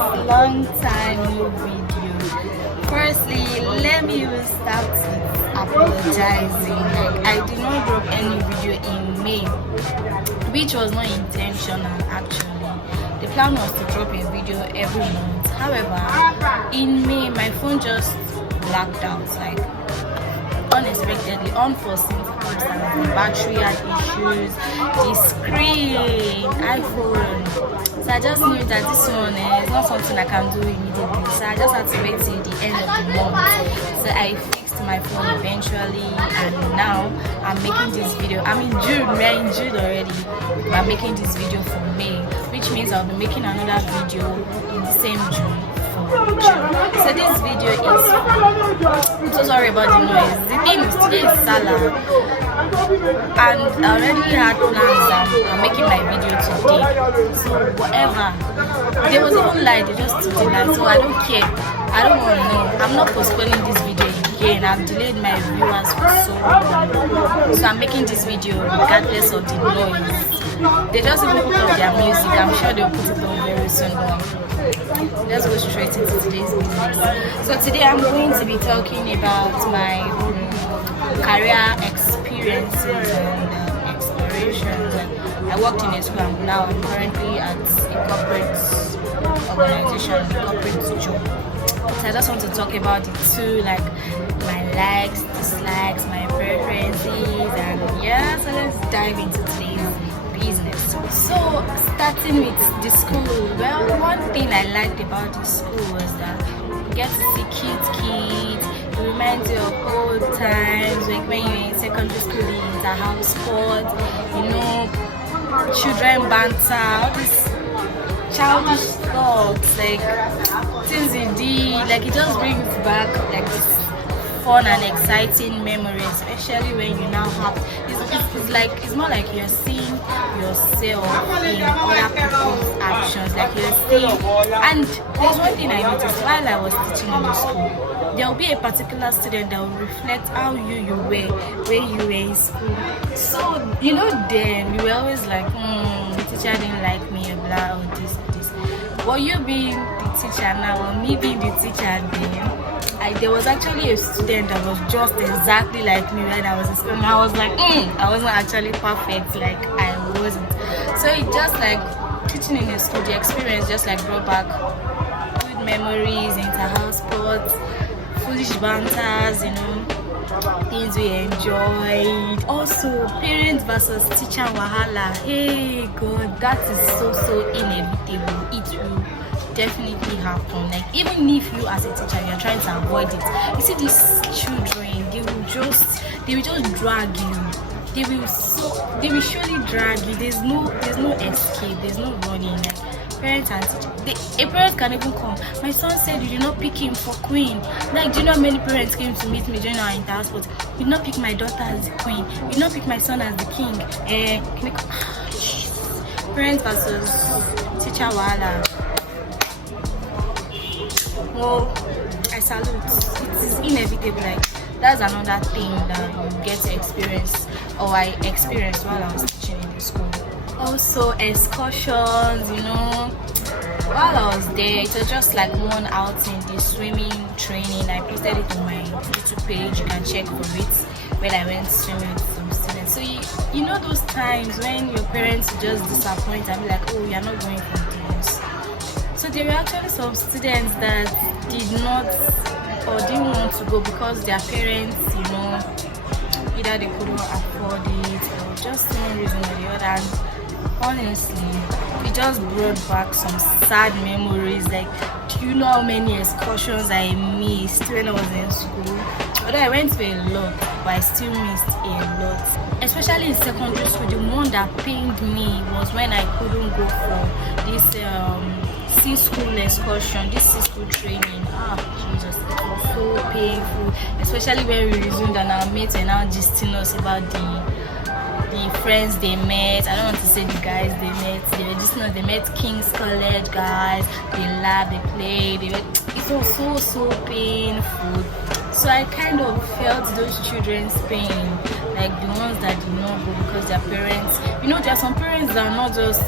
long time no video. Firstly, let me even start with apologizing. Like, I did not drop any video in May, which was not intentional actually. The plan was to drop a video every month. However, in May my phone just blacked out, like unexpectedly, unforeseen circumstances. The battery had issues, the screen, iPhone. So I just knew that this one is not something I can do immediately. So I just had to wait till the end of the month. So I fixed my phone eventually, and now I'm making this video. I'm in June, we're in June already. I'm making this video for May, which means I'll be making another video in the same June. So this video is, I'm so sorry about the noise. The thing is, today is Salah, and I already had plans that I'm making my video today. So whatever, there was even light, they just took the light, so I don't care. I don't want to know. I'm not postponing this video again. I've delayed my viewers for so long. So I'm making this video regardless of the noise. They just even put up their music. I'm sure they'll put it on very soon. Let's go straight into today's business. So today I'm going to be talking about my career experiences and explorations. And I worked in a school, and now I'm currently at a corporate organization, a corporate job. So I just want to talk about the two, like my likes, dislikes, my preferences, and yeah, so let's dive into today's business. So starting with the school, well, one thing I liked about the school was that you get to see cute kids. It reminds you of old times, like when you're in secondary school, in the house sports, you know, children banter, all this childish thoughts, like things you did, like it just brings back like this fun and exciting memories, especially when you now have it's like, it's more like you're seeing yourself in other people's actions, like you're seeing. And there's one thing I noticed while I was teaching in the school, there will be a particular student that will reflect how you were when you were in school. So you know, then we were always like, the teacher didn't like me, blah, or this. But you being the teacher now, or me being the teacher then, there was actually a student that was just exactly like me when I was in school, and I was like, I wasn't actually perfect, like I wasn't. So it just like teaching in a school, the experience just like brought back good memories, inter-house sports, foolish banters, you know, things we enjoyed. Also, parents versus teacher wahala. Hey God, that is so inevitable. It will definitely happen. Like, even if you as a teacher you're trying to avoid it, you see these children, they will just drag you. They will surely drag you. There's no escape, there's no running. Like, parents and teachers, a parent can even come. My son said you did not pick him for queen. Like, do you know how many parents came to meet me during our inter-house sports? You did not pick my daughter as the queen. You did not pick my son as the king. Parents versus teacher wahala. Well, I salute. It is inevitable. Like, that's another thing that you get to experience, or I experienced while I was teaching in the school. Also, excursions, you know, while I was there, it was just like one outing, the swimming training. I posted it on my YouTube page, you can check for it, when I went swimming with some students. So you know those times when your parents just disappoint and be like, oh, you're not going for this. So there were actually some students that did not or didn't want to go because their parents, you know, either they couldn't afford it or just one reason or the other. And honestly, it just brought back some sad memories. Like, do you know how many excursions I missed when I was in school? Although I went to a lot, but I still missed a lot. Especially in secondary school, the one that pained me was when I couldn't go for this C-school excursion, this C-school training. Jesus, it was so painful. Especially when we resumed and our mates were now gisting us about the friends they met. I don't want to say the guys they met. They were gisting us. They met King's College guys. They laughed, they played. It was so painful. So I kind of felt those children's pain, like the ones that did not go because their parents, you know, there are some parents that are not just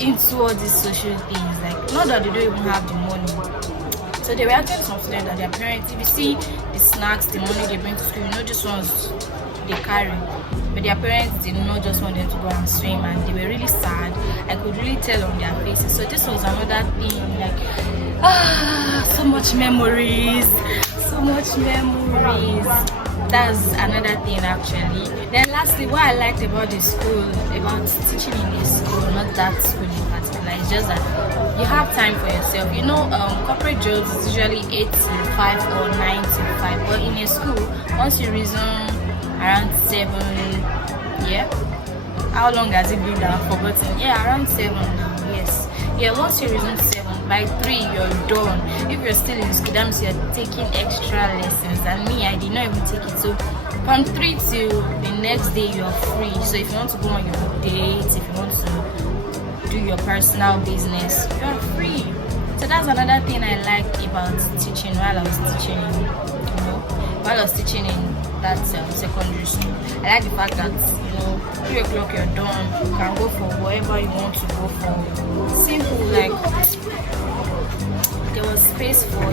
into all these social things. Like, not that they don't even have the money. So they were asking some students that their parents, if you see the snacks, the money they bring to school, you know, just ones they carry. But their parents did not just want them to go and swim, and they were really sad. I could really tell on their faces. So this was another thing, like, so much memories. That's another thing actually. Then lastly, what I liked about the school, about teaching in this school, not that school in particular, it's just that you have time for yourself. You know, corporate jobs is usually 8 to 5 or 9 to 5, but in a school, once you resume around 7, yeah, how long has it been that I've forgotten? Yeah, around 7 now, yes. Yeah, once you resume 7, by 3 you're done. If you're still in school, that means you're taking extra lessons, and me, I did not even take it. So from 3 till the next day you're free. So if you want to go on your dates, if you want to do your personal business, you're free. So that's another thing I liked about teaching while I was teaching, while I was teaching in that secondary school. I like the fact that, 3 o'clock you're done, you can go for whatever you want to go for. Simple, like, there was space for,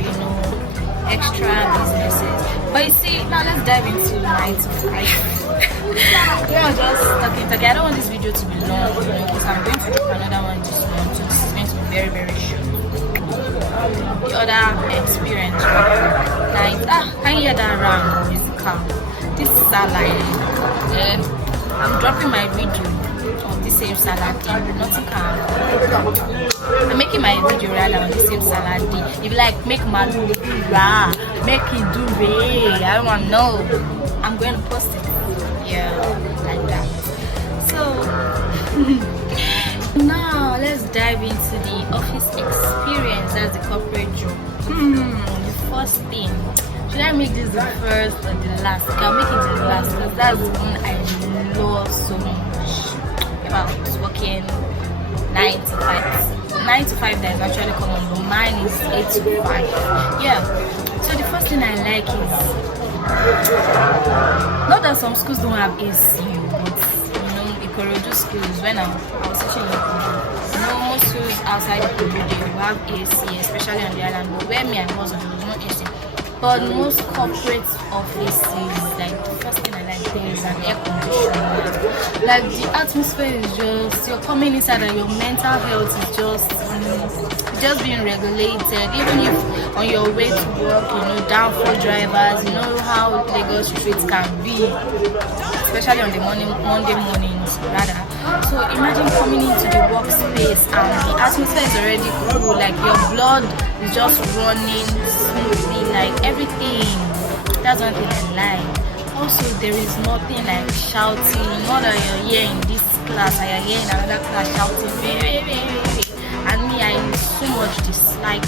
extra businesses. But you see, now let's dive into 9 to 5. I'm just talking. I don't want this video to be long, because I'm going to drop another one this month, so this is going to be very, very short. The other experience, like, can you hear that round musical? This is salad. I'm dropping my video on the same salad day. Nothing can. I'm making my video rather on the same salad day. If you like, make malu ra, make it do re. I don't want to know. I'm going to post it. Yeah, like that. So now let's dive into the office experience. That's the corporate job. The first thing. Should I make this the first or the last? I'll make it the last, because that's the one I love so much about working 9 to 5. 9 to 5 that is actually common, but mine is 8 to 5. Yeah. So the first thing I like is, not that some schools don't have AC, but Ikorodu schools, when I was teaching in Ikorodu, most schools outside Ikorodu, they will have AC, especially on the island. But where me I was, there was no AC. But most corporate offices, like, the first thing I like there is an air conditioner. Like, the atmosphere is just, you're coming inside and your mental health is just being regulated. Even if on your way to work, downfall drivers, you know how Lagos streets can be, especially on the Monday mornings, rather. So imagine coming into the workspace and the atmosphere is already cool, like your blood is just running smoothly, like everything. That's one thing I like. Also, there is nothing like shouting. Not that you're here in this class and you're here in another class shouting, and me, I so much dislike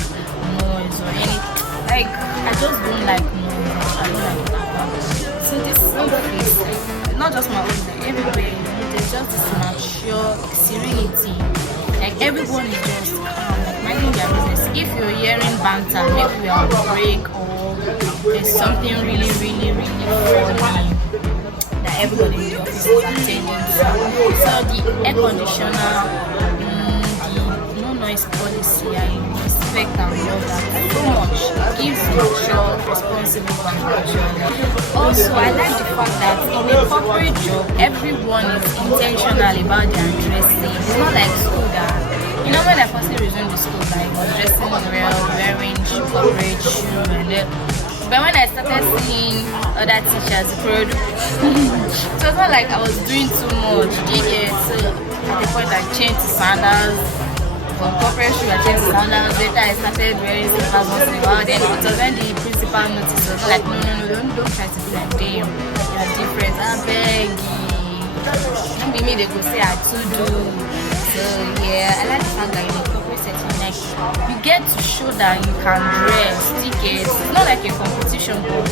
noise or anything. Like, I just don't like noise. I don't like that. So this office, not just my own, like everywhere, there's just this mature serenity. Like, everyone is just calm, like minding their business. If you're hearing banter, maybe we are on break, or there's something really, really, really funny that everybody in the office is attending to. So the air conditioner, the no noise policy, I respect and love that so much. It gives mature, responsible control. Also, I like the fact that in a corporate job, everyone is intentional about their dressing. It's not like school that, when I first resumed the school, I was dressing well, wearing corporate shoe, and then, but when I started seeing other teachers, so it's not like I was doing too much. So at the point I changed to sandals. From corporate shoe, I changed to sandals. Later I started wearing slippers once in a while. Then it was when the principal noticed, was like, no, don't try to be like them. You're different. I beg you. Don't be me, they go say I too do. So yeah, I like the fact that in a corporate setting, like, you get to show that you can dress, tickets. It's not like a competition, but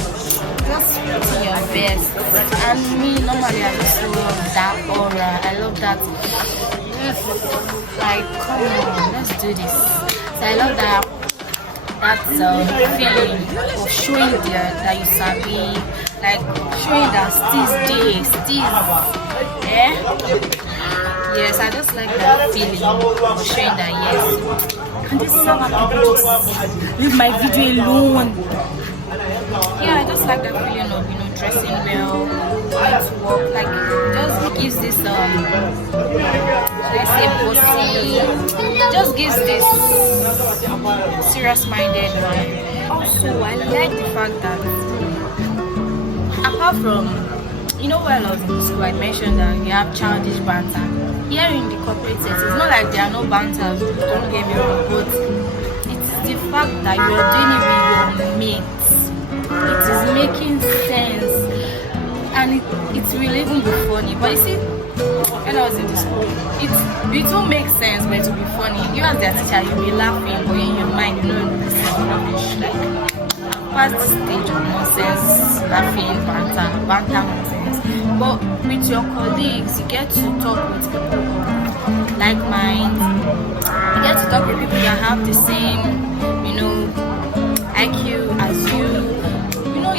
just putting your best. And me, normally, I just love that aura. I love that. Like, come on, let's do this. So I love that feeling of showing that you sabi, like showing that still, Yes, I just like that feeling of showing that yes, can this server people just leave my video alone? Yeah, I just like that feeling of dressing well, going to work. Like just gives this let's say bossy, just gives this serious-minded vibe. Also, I like the fact that apart from while I was in school, I mentioned that you have childish banter. Here in the corporate sector, it's not like there are no banters, don't get me wrong, but it's the fact that you're doing it with your mates. It is making sense, and it will even be funny. But you see, when I was in the school, it will make sense, but it will be funny. You as their teacher, you'll be laughing, but in your mind, this is rubbish. Like, past the stage of nonsense, laughing, banter nonsense. But with your colleagues, you get to talk with people like minds. You get to talk with people that have the same, IQ as you.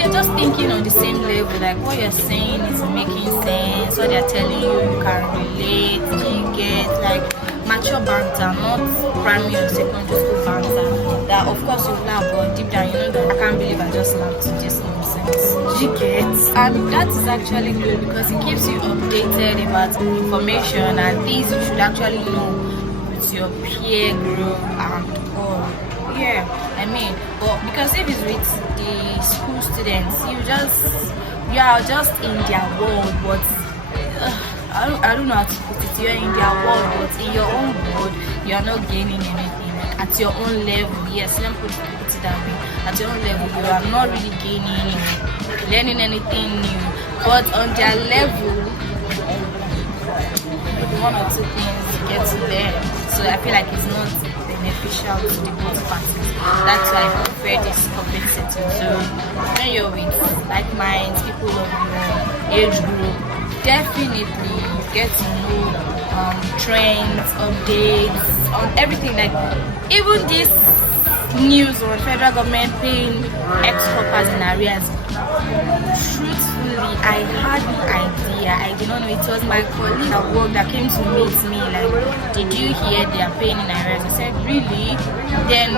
You're just thinking on the same level. Like what you're saying is making sense. What they're telling you can relate. You get like mature banter, not primary or secondary school banter. That of course you laugh, but deep down that I can't believe I just laughed to this nonsense. You get, and that is actually good because it keeps you updated about information and things you should actually know with your peer group and all. Yeah, but because if it's with the school students, you are just in their world, but I don't know how to put it. You're in their world, but in your own world, you're not gaining anything. Like at your own level, yes, let me put it that way. At your own level, you are not really gaining, learning anything new. But on their level, one or two things you get to learn. So I feel like it's not beneficial to the both parties. That's why I prefer this corporate setting. So when you're with like minds, people of your age group, definitely you get to know trends, updates on everything. Like even this news or federal government paying ex-corpers in arrears. Truthfully, I had no idea. I did not know. It was my colleague at work that came to meet me. Like, did you hear they are paying in arrears? I said, really? Then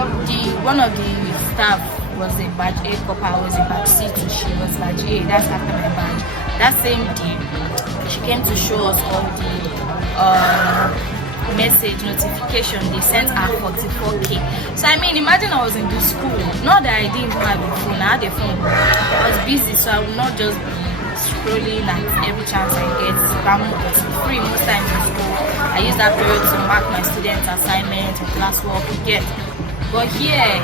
one of the staff was a badge A copper. I was a badge C, and she was badge A. That's after my badge. That same day, she came to show us all the message notification they sent her 44k. So imagine I was in the school, not that I didn't have a phone. I had a phone, I was busy, so I would not just be scrolling at every chance I get. I'm free most times in school. I use that period to mark my students' assignments and classwork to get. But here,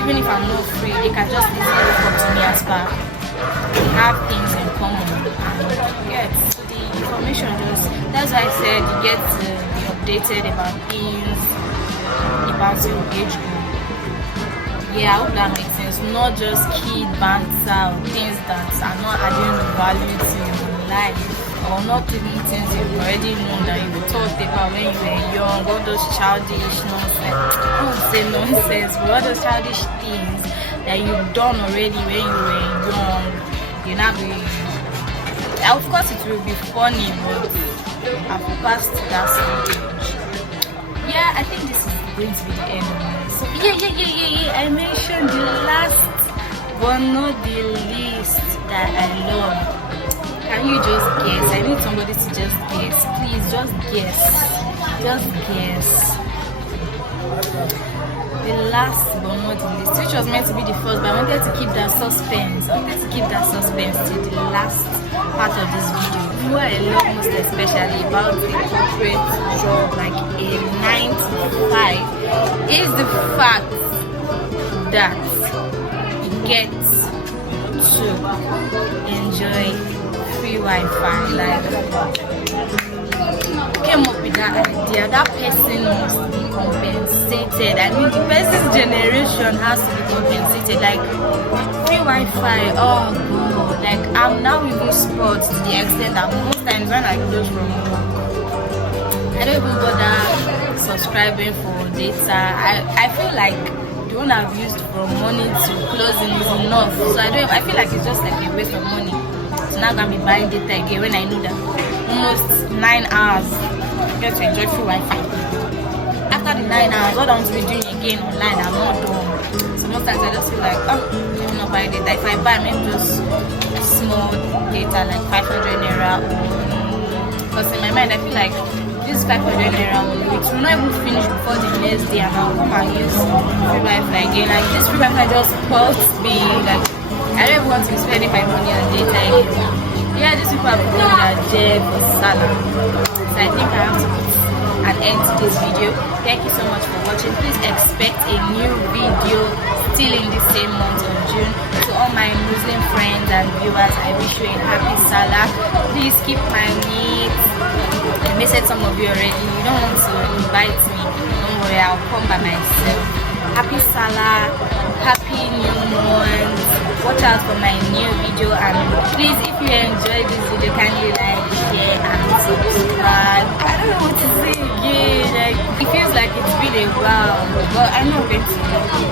even if I'm not free, they can just easily look up to me as far we have things in common. Information that's why I said you get to be updated about things about your age group. Yeah, I hope that makes sense. Not just kid banter or things that are not adding value to your life, or not even things you've already known that you thought about when you were young. All those childish nonsense, I won't say nonsense, but all those childish things that you've done already when you were young. You're not really. Of course it will be funny, but I've passed that stage. Yeah, I think this is going to be the end of it. So yeah. I mentioned the last but not the least that I love. Can you just guess? I need somebody to just guess. Please, just guess. Just guess. The last but not the least, which was meant to be the first, but I wanted to keep that suspense. To the last part of this video. What I love most especially about the corporate job, like a 9 to 5, is the fact that you get to enjoy free Wi-Fi. Like, came up with that idea, that person must be compensated. The person's generation has to be compensated. Like free Wi-Fi, oh god, like I'm now even spoiled to the extent that most times when I close from work, I don't even bother subscribing for data. I feel like the one I've used from morning to closing is enough. So I feel like it's just like a waste of money. So now I'm gonna be buying data again when I know that almost 9 hours get to enjoy free Wi-Fi. After the 9 hours, what I want to be doing again online, I'm not done. So most times I just feel like, oh, I'm not buying data. If I buy, maybe just small data like 500 naira, because in my mind I feel like this 500 naira it will not even finish before the next day, and I'll come and use free Wi-Fi again. Like this free Wi-Fi just costs me, like I don't even want to be spending my money on data again. Yeah, these people are putting their jet for salad. So I think I have to put an end to this video. Thank you so much for watching. Please expect a new video still in the same month of June. To all my Muslim friends and viewers, I wish you a happy Salah. Please keep my meat. I messaged some of you already. You don't want to invite me, don't worry, I'll come by myself. Happy Salah, happy new month. Watch out for my new video, and please, if you enjoyed this video, kindly like, share and subscribe. I don't know what to say again, like it feels like it's been a while, but I know eventually